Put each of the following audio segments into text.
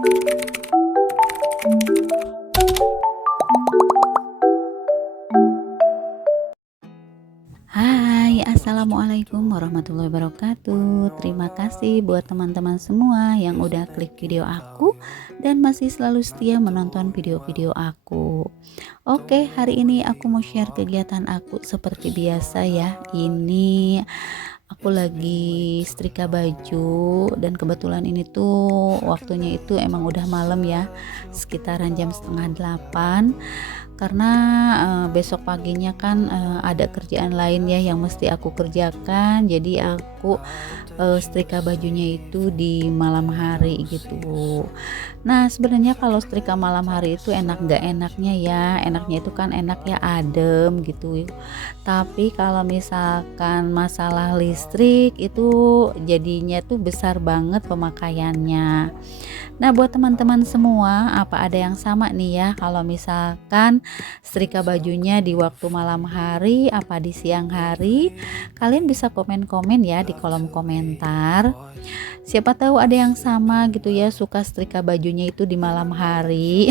Hai, assalamualaikum warahmatullahi wabarakatuh. Terima kasih buat teman-teman semua yang udah klik video aku dan masih selalu setia menonton video-video aku. Oke, hari ini aku mau share kegiatan aku seperti biasa ya. Ini aku lagi setrika baju dan kebetulan ini tuh waktunya itu emang udah malam ya, sekitaran jam setengah 8 karena besok paginya kan ada kerjaan lain ya yang mesti aku kerjakan, jadi aku setrika bajunya itu di malam hari gitu. Nah, sebenarnya kalau setrika malam hari itu enak nggak enaknya ya, enaknya itu kan enak ya, adem gitu. Tapi kalau misalkan masalah listrik itu jadinya tuh besar banget pemakaiannya. Nah, buat teman-teman semua, apa ada yang sama nih ya kalau misalkan setrika bajunya di waktu malam hari apa di siang hari? Kalian bisa komen-komen ya di kolom komentar. Siapa tahu ada yang sama gitu ya, suka setrika bajunya itu di malam hari.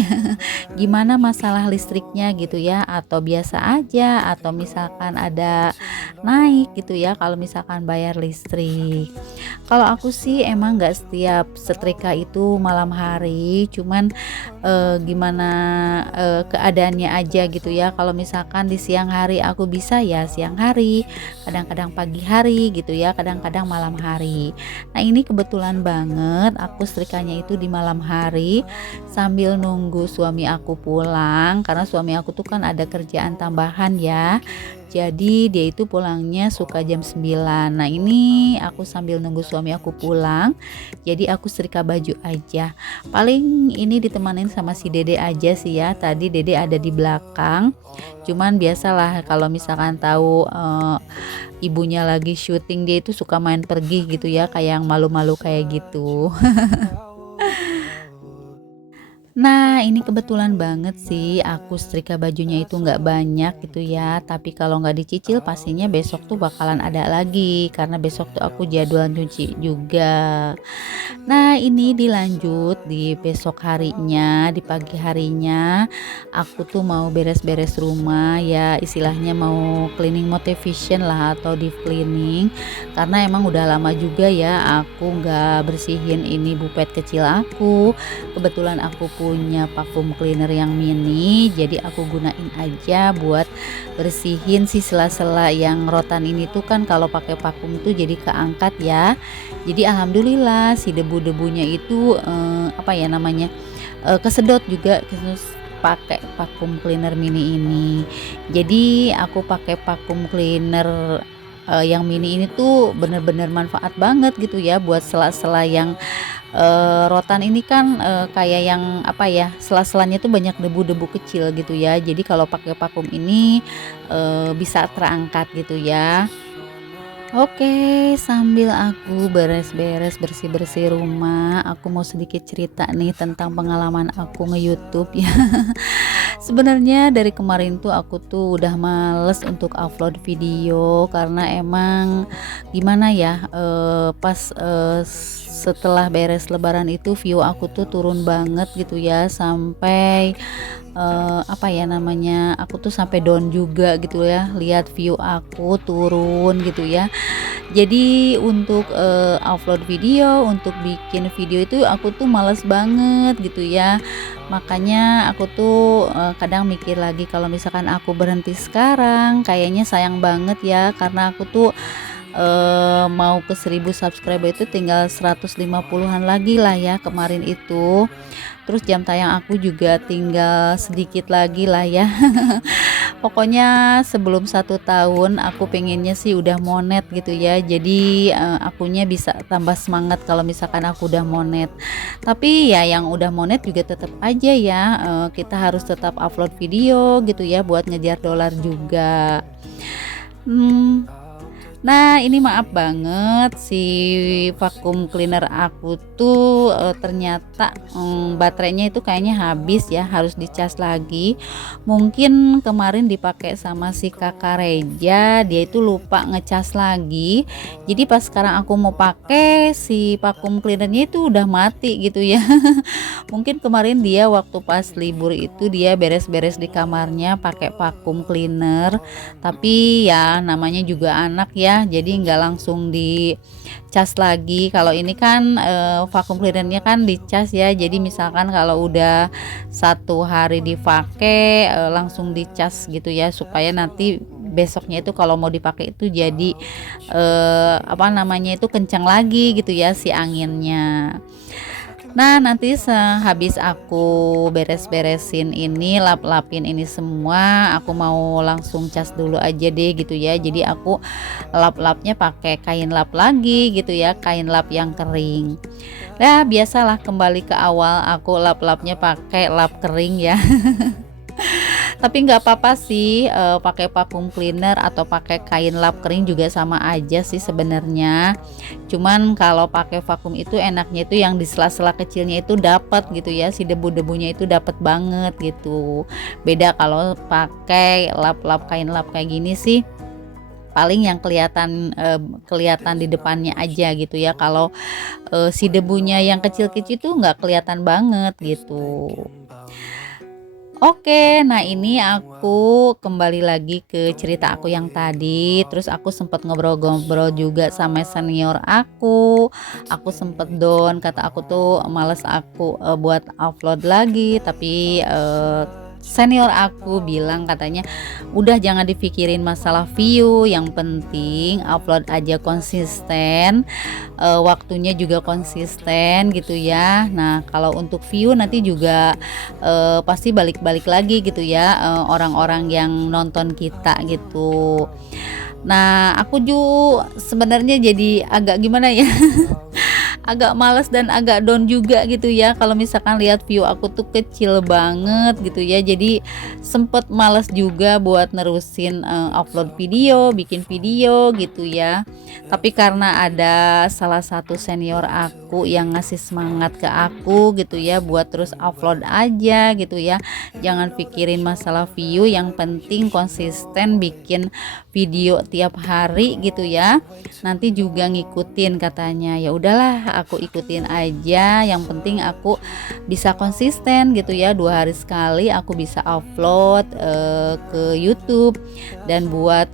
Gimana masalah listriknya gitu ya, atau biasa aja, atau misalkan ada naik gitu ya kalau misalkan bayar listrik. Kalau aku sih emang nggak setiap setrika itu malam hari, cuman gimana keadaannya aja gitu ya. Kalau misalkan di siang hari aku bisa ya siang hari, kadang-kadang pagi hari gitu ya, kadang-kadang malam hari. Nah, ini kebetulan banget aku setrikanya itu di malam hari sambil nunggu suami aku pulang, karena suami aku tuh kan ada kerjaan tambahan ya. Jadi dia itu pulangnya suka jam 9. Nah, ini aku sambil nunggu suami aku pulang, jadi aku setrika baju aja. Paling ini ditemanin sama si Dede aja sih ya. Tadi Dede ada di belakang. Cuman biasalah kalau misalkan tahu ibunya lagi syuting, dia itu suka main pergi gitu ya, kayak yang malu-malu kayak gitu. Nah, ini kebetulan banget sih aku setrika bajunya itu nggak banyak gitu ya, tapi kalau nggak dicicil pastinya besok tuh bakalan ada lagi karena besok tuh aku jadwal nyuci juga. Nah, ini dilanjut di besok harinya, di pagi harinya aku tuh mau beres-beres rumah ya, istilahnya mau cleaning motivation lah atau deep cleaning, karena emang udah lama juga ya aku nggak bersihin ini bupet kecil aku. Kebetulan aku punya vacuum cleaner yang mini, jadi aku gunain aja buat bersihin si sela-sela yang rotan ini tuh kan kalau pakai vacuum tuh jadi keangkat ya. Jadi alhamdulillah si debu-debunya itu apa ya namanya, kesedot juga pakai vacuum cleaner mini ini. Jadi aku pakai vacuum cleaner yang mini ini tuh bener-bener manfaat banget gitu ya buat sela-sela yang rotan ini kan kayak yang apa ya, sela-selanya tuh banyak debu-debu kecil gitu ya. Jadi kalau pakai vacuum ini bisa terangkat gitu ya. Oke, sambil aku beres-beres bersih-bersih rumah, aku mau sedikit cerita nih tentang pengalaman aku nge-YouTube ya. Sebenarnya dari kemarin tuh aku tuh udah males untuk upload video karena emang gimana ya, pas setelah beres lebaran itu view aku tuh turun banget gitu ya, sampai apa ya namanya, aku tuh sampai down juga gitu ya, lihat view aku turun gitu ya. Jadi untuk upload video, untuk bikin video itu aku tuh males banget gitu ya. Makanya aku tuh kadang mikir lagi kalau misalkan aku berhenti sekarang kayaknya sayang banget ya, karena aku tuh mau ke 1000 subscriber itu tinggal 150-an lagi lah ya kemarin itu. Terus jam tayang aku juga tinggal sedikit lagi lah ya. Pokoknya sebelum 1 tahun aku pengennya sih udah monet gitu ya. Jadi akunya bisa tambah semangat kalau misalkan aku udah monet. Tapi ya yang udah monet juga tetap aja ya, kita harus tetap upload video gitu ya buat ngejar dolar juga. Hmm, Nah, ini maaf banget si vacuum cleaner aku tuh ternyata baterainya itu kayaknya habis ya, harus dicas lagi. Mungkin kemarin dipakai sama si Kakak Reja, dia itu lupa ngecas lagi. Jadi pas sekarang aku mau pakai si vacuum cleanernya itu udah mati gitu ya. Mungkin kemarin dia waktu pas libur itu dia beres-beres di kamarnya pakai vacuum cleaner, tapi ya namanya juga anak ya, jadi nggak langsung dicas lagi. Kalau ini kan vacuum cleanernya kan dicas ya, jadi misalkan kalau udah 1 hari dipakai langsung dicas gitu ya, supaya nanti besoknya itu kalau mau dipakai itu jadi apa namanya itu kencang lagi gitu ya si anginnya. Nah, nanti sehabis aku beres-beresin ini, lap-lapin ini semua, aku mau langsung cas dulu aja deh gitu ya. Jadi aku lap-lapnya pakai kain lap lagi gitu ya, kain lap yang kering. Nah, biasalah kembali ke awal, aku lap-lapnya pakai lap kering ya. Tapi nggak apa-apa sih, pakai vacuum cleaner atau pakai kain lap kering juga sama aja sih sebenarnya. Cuman kalau pakai vakum itu enaknya itu yang di sela-sela kecilnya itu dapat gitu ya, si debu-debunya itu dapat banget gitu. Beda kalau pakai lap-lap kain lap kayak gini sih, paling yang kelihatan di depannya aja gitu ya. Kalau si debunya yang kecil-kecil tuh nggak kelihatan banget gitu. Oke, nah ini aku kembali lagi ke cerita aku yang tadi. Terus aku sempat ngobrol-ngobrol juga sama senior aku. Aku sempet down, kata aku tuh males aku buat upload lagi. Tapi senior aku bilang katanya udah jangan dipikirin masalah view, yang penting upload aja konsisten, waktunya juga konsisten gitu ya. Nah kalau untuk view nanti juga pasti balik-balik lagi gitu ya, orang-orang yang nonton kita gitu. Nah aku juga sebenarnya jadi agak gimana ya, agak males dan agak down juga gitu ya kalau misalkan lihat view aku tuh kecil banget gitu ya. Jadi sempet males juga buat nerusin upload video, bikin video gitu ya. Tapi karena ada salah satu senior aku yang ngasih semangat ke aku gitu ya, buat terus upload aja gitu ya, jangan pikirin masalah view, yang penting konsisten bikin video tiap hari gitu ya, nanti juga ngikutin katanya. Ya udahlah aku ikutin aja, yang penting aku bisa konsisten gitu ya, 2 hari sekali aku bisa upload ke YouTube dan buat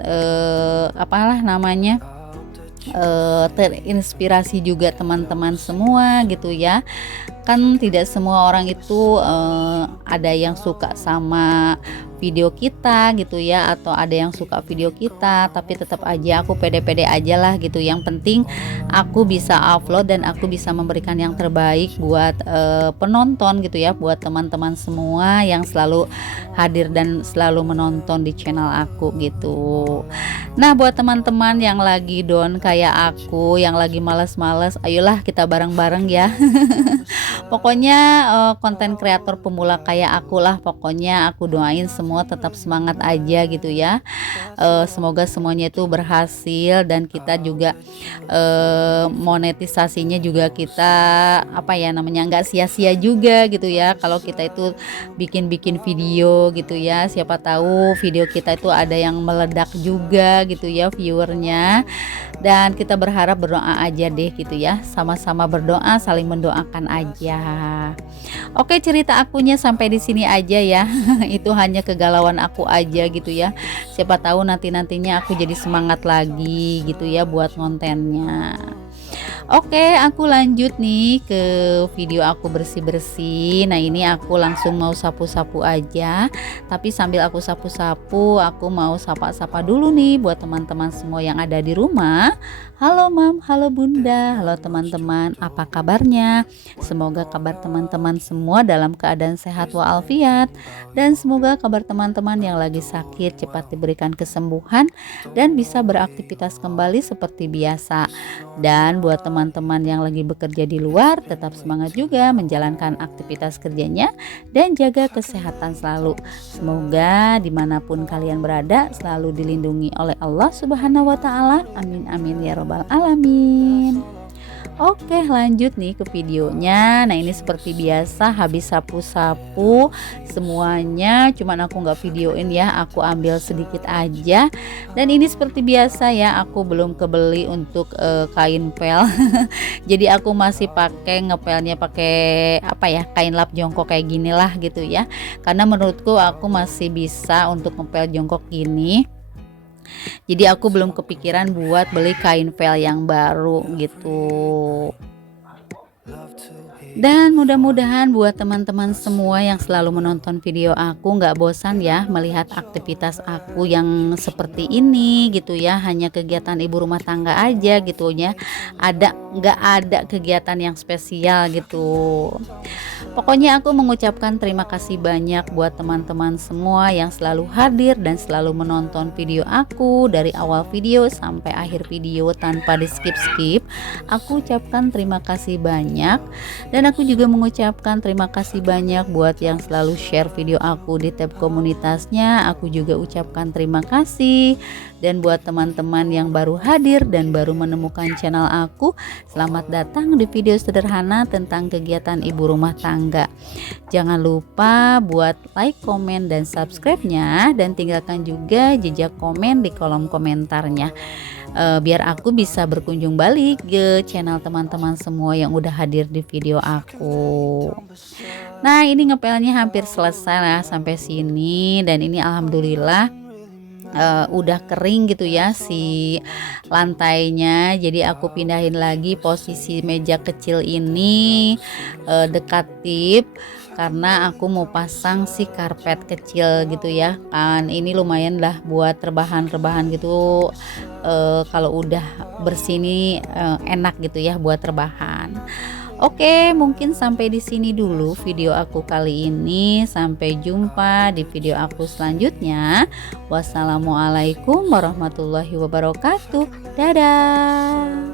apalah namanya, terinspirasi juga teman-teman semua gitu ya. Kan tidak semua orang itu ada yang suka sama video kita gitu ya, atau ada yang suka video kita, tapi tetap aja aku pede-pede aja lah gitu. Yang penting aku bisa upload dan aku bisa memberikan yang terbaik buat penonton gitu ya, buat teman-teman semua yang selalu hadir dan selalu menonton di channel aku gitu. Nah buat teman-teman yang lagi down kayak aku, yang lagi males-males, ayolah kita bareng-bareng ya. Pokoknya konten kreator pemula kayak aku lah, pokoknya aku doain semua tetap semangat aja gitu ya. Semoga semuanya itu berhasil dan kita juga monetisasinya juga kita apa ya namanya, nggak sia-sia juga gitu ya kalau kita itu bikin-bikin video gitu ya. Siapa tahu video kita itu ada yang meledak juga gitu ya viewernya. Dan kita berharap berdoa aja deh gitu ya, sama-sama berdoa, saling mendoakan aja. Oke, cerita akunya sampai di sini aja ya. Itu hanya kegalauan aku aja gitu ya. Siapa tahu nanti-nantinya aku jadi semangat lagi gitu ya buat kontennya. Oke, aku lanjut nih ke video aku bersih-bersih. Nah, ini aku langsung mau sapu-sapu aja. Tapi sambil aku sapu-sapu, aku mau sapa-sapa dulu nih buat teman-teman semua yang ada di rumah. Halo Mam, halo Bunda, halo teman-teman, apa kabarnya? Semoga kabar teman-teman semua dalam keadaan sehat walafiat. Dan semoga kabar teman-teman yang lagi sakit cepat diberikan kesembuhan dan bisa beraktivitas kembali seperti biasa. Dan buat teman teman-teman yang lagi bekerja di luar tetap semangat juga menjalankan aktivitas kerjanya dan jaga kesehatan selalu. Semoga dimanapun kalian berada selalu dilindungi oleh Allah Subhanahu wa Ta'ala. Amin amin ya robbal alamin. Oke, lanjut nih ke videonya. Nah, ini seperti biasa habis sapu-sapu semuanya, cuman aku nggak videoin ya, aku ambil sedikit aja. Dan ini seperti biasa ya, aku belum kebeli untuk kain pel. Jadi aku masih pakai ngepelnya pakai apa ya, kain lap jongkok kayak gini lah gitu ya. Karena menurutku aku masih bisa untuk ngepel jongkok gini. Jadi aku belum kepikiran buat beli kain vel yang baru gitu. Dan mudah-mudahan buat teman-teman semua yang selalu menonton video aku nggak bosan ya melihat aktivitas aku yang seperti ini gitu ya, hanya kegiatan ibu rumah tangga aja gitu ya, nggak ada kegiatan yang spesial gitu. Pokoknya aku mengucapkan terima kasih banyak buat teman-teman semua yang selalu hadir dan selalu menonton video aku dari awal video sampai akhir video tanpa di skip-skip. Aku ucapkan terima kasih banyak. Dan aku juga mengucapkan terima kasih banyak buat yang selalu share video aku di tab komunitasnya. Aku juga ucapkan terima kasih. Dan buat teman-teman yang baru hadir dan baru menemukan channel aku, selamat datang di video sederhana tentang kegiatan ibu rumah tangga. Jangan lupa buat like, komen, dan subscribe-nya, dan tinggalkan juga jejak komen di kolom komentarnya. Biar aku bisa berkunjung balik ke channel teman-teman semua yang udah hadir di video aku. Nah, ini ngepelnya hampir selesai lah sampai sini, dan ini alhamdulillah udah kering gitu ya si lantainya. Jadi aku pindahin lagi posisi meja kecil ini dekat tip, karena aku mau pasang si karpet kecil gitu ya kan. Ini lumayan lah buat rebahan-rebahan gitu, kalau udah bersih nih enak gitu ya buat rebahan. Oke, mungkin sampai di sini dulu video aku kali ini. Sampai jumpa di video aku selanjutnya. Wassalamualaikum warahmatullahi wabarakatuh. Dadah.